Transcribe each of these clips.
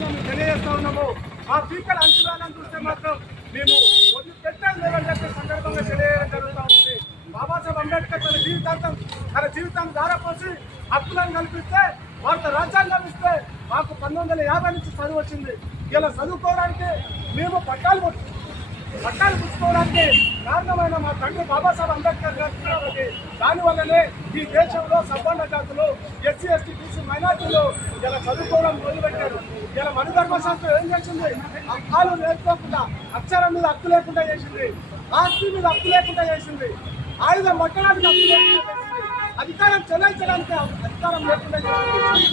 మేము తెలియజేస్తా ఉన్నాము. ఆ పీకల అంచనాలను చూస్తే మాత్రం మేము వదిలి పెట్టాలి లేదని చెప్పే సందర్భంగా తెలియజేయడం జరుగుతూ ఉంది. బాబాసాహెబ్ అంబేద్కర్ తన జీవితాంతం తన జీవితాన్ని ధారపోసి హక్కులను కల్పిస్తే భారత రాజ్యాంగం ఇస్తే మాకు పంతొమ్మిది వందల యాభై నుంచి చదువు వచ్చింది. ఇలా చదువుకోవడానికి మేము పట్టాలు చట్టాలు పుచ్చుకోవడానికి కారణమైన మా తండ్రి బాబాసాహెబ్ అంబేద్కర్ గారు కాబట్టి దానివల్లనే ఈ దేశంలో సబ్బండ జాతులు ఎస్సీ ఎస్టీ బీసీ మైనార్టీలు ఇలా చదువుకోవడం మొదలుపెట్టారు. ఇలా మనుధర్మ శాస్త్రం ఏం చేసింది? అర్థాలు నేర్చుకోకుండా అక్షరం మీద హక్కు లేకుండా చేసింది. ఆస్తి మీద హక్కు లేకుండా చేసింది. ఆయుధం పట్టడానికి హక్కు లేకుండా చేసింది. అధికారం చెలాయించడానికి అధికారం లేకుండా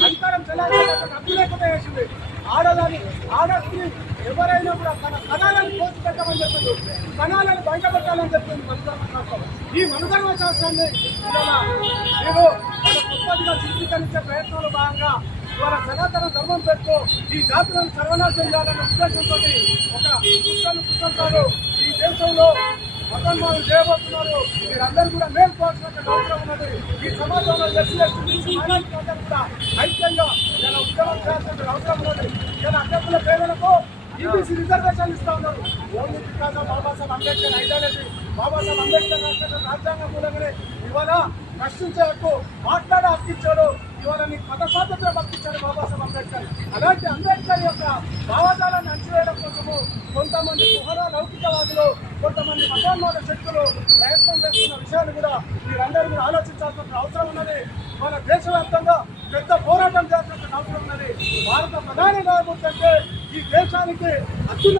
అధికారం చెలాయించడానికి అప్పు లేకుండా చేసింది. ఆడదాని ఆడస్త్రీ ఎవరైనా కూడా తన కణాలను పోసి పెట్టమని చెప్పింది. కణాలను బయటపెట్టాలని చెప్పింది మనుధర్మ శాస్త్రం. ఈ మనుధర్మ శాస్త్రాన్ని ఇవాళ మేము మన చిత్రీకరించే ప్రయత్నంలో భాగంగా ఇవాళ సనాతన ధర్మం పేరుతో ఈ జాతులను సర్వనాశం చేయాలన్న ఉద్దేశంతో ఒక కుట్రలు కుట్రంటారు ఈ దేశంలో మతోన్మానం చేయబోతున్నారు. మీరందరూ కూడా మేల్కోవాల్సిన అవసరం ఉన్నది. ఈ సమాజంలో ఎస్సీ ఎస్టీ కూడా ఐక్యంగా ఇలా ఉద్యమం చేయాల్సిన అవసరం ఉన్నది. ఇలా అభ్యర్థుల పేదలకు ఈబీసీ రిజర్వేషన్ ఇస్తా ఉన్నారు. Only because of Babasaheb Ambedkar ideology. Babasaheb Ambedkar రాష్ట్ర రాజ్యాంగం మూలంగానే ఇవాళ ప్రశ్నించే హక్కు మాట్లాడే హక్కు ఇచ్చాడు. ఇవాళ నీకు మత స్వాతంత్రం హక్కిచ్చాడు బాబాసాహెబ్ అంబేద్కర్. అలాంటి అంబేద్కర్ యొక్క భావజాలాన్ని అణచివేయడం కోసము కొంతమంది కుహర లౌకికవాదులు కొంతమంది మతోన్మాద శక్తులు ప్రయత్నం చేస్తున్న విషయాన్ని కూడా మీరందరూ కూడా ఆలోచించాల్సిన అవసరం ఉన్నది. మన దేశవ్యాప్తంగా పెద్ద పోరాటం చేయాల్సిన అవసరం ఉన్నది. భారత ప్రధాని న్యాయమూర్తి అంటే ఈ దేశానికి అత్యున్నత